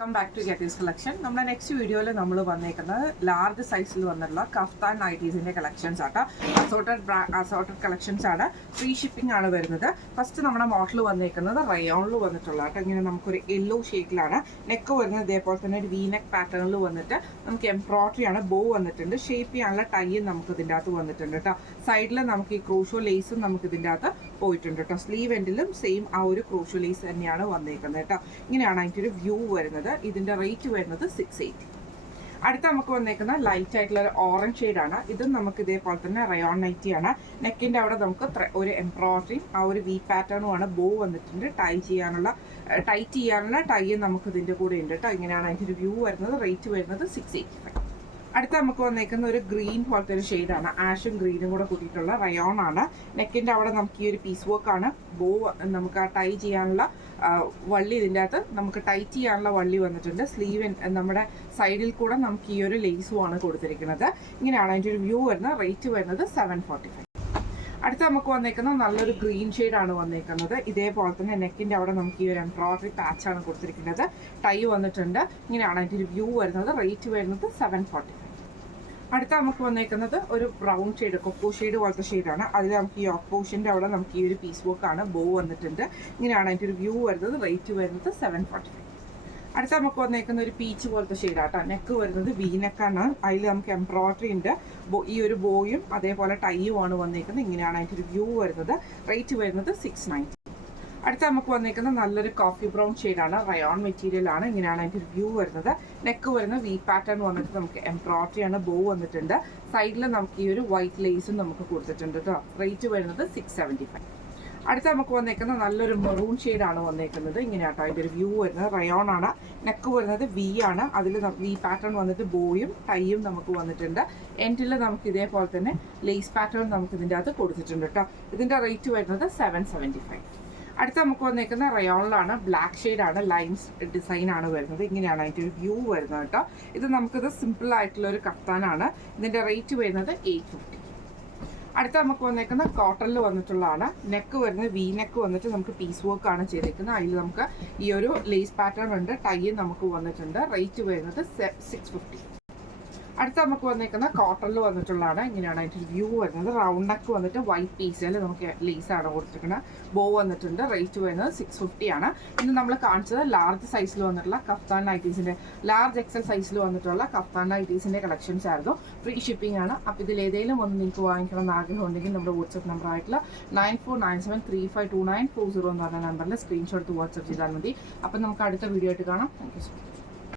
Welcome back to Getty's collection. നമ്മുടെ next വീഡിയോയിൽ നമ്മൾ വന്നേക്കുന്നത് ലാർജ് സൈസിൽ വന്നിട്ടുള്ള കഫ്താൻ നൈറ്റീസിൻ്റെ കളക്ഷൻസ് ആട്ടോ. അസോർട്ടഡ് കളക്ഷൻസ് ആണ്. ഫ്രീ ഷിപ്പിംഗ് ആണ് വരുന്നത്. ഫസ്റ്റ് നമ്മുടെ മോഡൽ വന്നേക്കുന്നത് റയോണിൽ വന്നിട്ടുള്ള കേട്ടോ. ഇങ്ങനെ നമുക്കൊരു യെല്ലോ ഷെയ്ഡിലാണ് നെക്ക് വരുന്നത്. ഇതേപോലെ തന്നെ ഒരു വി നെക്ക് പാറ്റേണിൽ വന്നിട്ട് നമുക്ക് എംബ്രോയിഡറി ആണ്. ബോ വന്നിട്ടുണ്ട്. ഷേപ്പ് ചെയ്യാനുള്ള ടൈയും നമുക്ക് ഇതിൻ്റെ അകത്ത് വന്നിട്ടുണ്ട് കേട്ടോ. സൈഡിൽ നമുക്ക് ഈ ക്രൂഷോ ലേസും നമുക്ക് ഇതിൻ്റെ അകത്ത് പോയിട്ടുണ്ട് കേട്ടോ. സ്ലീവ് എൻഡിലും സെയിം ആ ഒരു ക്രൂഷോ ലേസ് തന്നെയാണ് വന്നേക്കുന്നത് കേട്ടോ. ഇങ്ങനെയാണ് അതിൻ്റെ ഒരു വ്യൂ വരുന്നത്. ഇതിന്റെ റേറ്റ് വരുന്നത് 680. അടുത്ത നമുക്ക് വന്നേക്കുന്ന ലൈറ്റ് ആയിട്ടുള്ള ഒരു ഓറഞ്ച് ഷെയ്ഡാണ്. ഇതും നമുക്ക് ഇതേപോലെ തന്നെ റയോൺ നൈറ്റി ആണ്. നെക്കിന്റെ അവിടെ നമുക്ക് ഒരു എംബ്രോയിഡറിയും ആ ഒരു വി പാറ്റേണും ആണ്. ബോ വന്നിട്ടുണ്ട്. ടൈറ്റ് ചെയ്യാനുള്ള ടൈയും നമുക്ക് ഇതിന്റെ കൂടെ ഉണ്ട് കേട്ടോ. ഇങ്ങനെയാണ് അതിന്റെ ഒരു വ്യൂ വരുന്നത്. റേറ്റ് വരുന്നത് 685. അടുത്ത നമുക്ക് വന്നേക്കുന്ന ഒരു ഗ്രീൻ പോലത്തെ ഒരു ഷെയ്ഡാണ്. ആഷും ഗ്രീനും കൂടെ കൂട്ടിയിട്ടുള്ള റയോൺ ആണ്. നെക്കിന്റെ അവിടെ നമുക്ക് ഈ ഒരു പീസ് വർക്ക് ആണ്. ബോ നമുക്ക് ആ ടൈ ചെയ്യാനുള്ള വള്ളി ഇതിൻ്റെ അകത്ത് നമുക്ക് ടൈറ്റ് ചെയ്യാനുള്ള വള്ളി വന്നിട്ടുണ്ട്. സ്ലീവ് നമ്മുടെ സൈഡിൽ കൂടെ നമുക്ക് ഈ ഒരു ലേസുമാണ് കൊടുത്തിരിക്കുന്നത്. ഇങ്ങനെയാണ് അതിൻ്റെ ഒരു വ്യൂ വരുന്നത്. റേറ്റ് വരുന്നത് 745. അടുത്ത നമുക്ക് വന്നേക്കുന്നത് നല്ലൊരു ഗ്രീൻ ഷെയ്ഡാണ് വന്നേക്കുന്നത്. ഇതേപോലെ തന്നെ നെക്കിൻ്റെ അവിടെ നമുക്ക് ഈ ഒരു എംബ്രോയിഡറി പാച്ചാണ് കൊടുത്തിരിക്കുന്നത്. ടൈ വന്നിട്ടുണ്ട്. ഇങ്ങനെയാണ് അതിൻ്റെ ഒരു വ്യൂ വരുന്നത്. റേറ്റ് വരുന്നത് 745. അടുത്ത നമുക്ക് വന്നേക്കുന്നത് ഒരു ബ്രൗൺ ഷെയ്ഡ്, കൊക്കോ ഷെയ്ഡ് പോലത്തെ ഷെയ്ഡാണ്. അതിൽ നമുക്ക് ഈ ഓപ്പോസിൻ്റെ അവിടെ നമുക്ക് ഈ ഒരു പീസ് വർക്ക് ആണ്. ബോ വന്നിട്ടുണ്ട്. ഇങ്ങനെയാണ് അതിൻ്റെ ഒരു വ്യൂ വരുന്നത്. റേറ്റ് വരുന്നത് 745. അടുത്ത നമുക്ക് വന്നേക്കുന്ന ഒരു പീച്ച് പോലത്തെ ഷെയ്ഡാട്ടോ. നെക്ക് വരുന്നത് വി നെക്കാണ്. അതിൽ നമുക്ക് എംബ്രോയിഡറി ഉണ്ട്. ഈ ഒരു ബോയും അതേപോലെ ടൈയും ആണ് വന്നേക്കുന്നത്. ഇങ്ങനെയാണ് അതിൻ്റെ ഒരു വ്യൂ വരുന്നത്. റേറ്റ് വരുന്നത് 690. അടുത്ത നമുക്ക് വന്നേക്കുന്നത് നല്ലൊരു കോഫി ബ്രൗൺ ഷെയ്ഡാണ്. റയോൺ മെറ്റീരിയൽ ആണ്. ഇങ്ങനെയാണ് അതിൻ്റെ ഒരു വ്യൂ വരുന്നത്. നെക്ക് വരുന്ന വി പാറ്റേൺ വന്നിട്ട് നമുക്ക് എംബ്രോയിഡറി ആണ്. ബോ വന്നിട്ടുണ്ട്. സൈഡിൽ നമുക്ക് ഈ ഒരു വൈറ്റ് ലേസും നമുക്ക് കൊടുത്തിട്ടുണ്ട് കേട്ടോ. റേറ്റ് വരുന്നത് 675. അടുത്ത നമുക്ക് വന്നേക്കുന്നത് നല്ലൊരു മെറൂൺ ഷെയ്ഡാണ് വന്നേക്കുന്നത്. ഇങ്ങനെയാട്ടോ അതിൻ്റെ ഒരു വ്യൂ വരുന്നത്. റയോൺ ആണ്. നെക്ക് വരുന്നത് വി ആണ്. അതിൽ വി പാറ്റേൺ വന്നിട്ട് ബോയും ടൈയും നമുക്ക് വന്നിട്ടുണ്ട്. എൻഡിൽ നമുക്ക് ഇതേപോലെ തന്നെ ലേസ് പാറ്റേൺ നമുക്ക് ഇതിൻ്റെ അകത്ത് കൊടുത്തിട്ടുണ്ട് കേട്ടോ. ഇതിൻ്റെ റേറ്റ് വരുന്നത് 775. അടുത്ത നമുക്ക് വന്നേക്കുന്ന റയോണിലാണ്. ബ്ലാക്ക് ഷെയ്ഡാണ്. ലൈൻസ് ഡിസൈൻ ആണ് വരുന്നത്. ഇങ്ങനെയാണ് അതിൻ്റെ ഒരു വ്യൂ വരുന്നത് കേട്ടോ. ഇത് നമുക്കിത് സിമ്പിൾ ആയിട്ടുള്ള ഒരു കഫ്താനാണ്. ഇതിൻ്റെ റേറ്റ് വരുന്നത് 850. അടുത്ത നമുക്ക് വന്നേക്കുന്ന കോട്ടണിൽ വന്നിട്ടുള്ളതാണ്. നെക്ക് വരുന്നത് വി നെക്ക് വന്നിട്ട് നമുക്ക് പീസ് വർക്ക് ആണ് ചെയ്തേക്കുന്നത്. അതിൽ നമുക്ക് ഈ ഒരു ലേസ് പാറ്റേൺ ഉണ്ട്. ടൈയും നമുക്ക് വന്നിട്ടുണ്ട്. റേറ്റ് വരുന്നത് 650. അടുത്ത നമുക്ക് വന്നേക്കുന്ന കോട്ടണിൽ വന്നിട്ടുള്ളതാണ്. ഇങ്ങനെയാണ് അതിൻ്റെ വ്യൂ വരുന്നത്. റൗണ്ട് നെക്ക് വന്നിട്ട് വൈറ്റ് പീസിൽ നമുക്ക് ലേസാണ് കൊടുത്തിരിക്കുന്നത്. ബോ വന്നിട്ടുണ്ട്. റേറ്റ് വരുന്നത് 650 ആണ്. ഇന്ന് നമ്മൾ കാണിച്ചത് ലാർജ് സൈസിൽ വന്നിട്ടുള്ള കഫ്താൻ നൈറ്റീസിൻ്റെ ലാർജ് എക്സൽ സൈസിൽ വന്നിട്ടുള്ള കഫ്താൻ നൈറ്റീസിൻ്റെ കളക്ഷൻസ് ആയിരുന്നു. ഫ്രീ ഷിപ്പിംഗ് ആണ്. അപ്പോൾ ഇതിൽ ഏതെങ്കിലും ഒന്ന് നിങ്ങൾക്ക് വാങ്ങിക്കണം എന്ന് ആഗ്രഹം ഉണ്ടെങ്കിൽ നമ്മുടെ വാട്സ്ആപ്പ് നമ്പർ ആയിട്ടുള്ള 9497352940 എന്ന് പറഞ്ഞ നമ്പറിൽ സ്ക്രീൻഷോട്ട് വാട്സ്ആപ്പ് ചെയ്താൽ മതി. അപ്പം നമുക്ക് അടുത്ത വീഡിയോ ആയിട്ട് കാണാം. Thank you so much.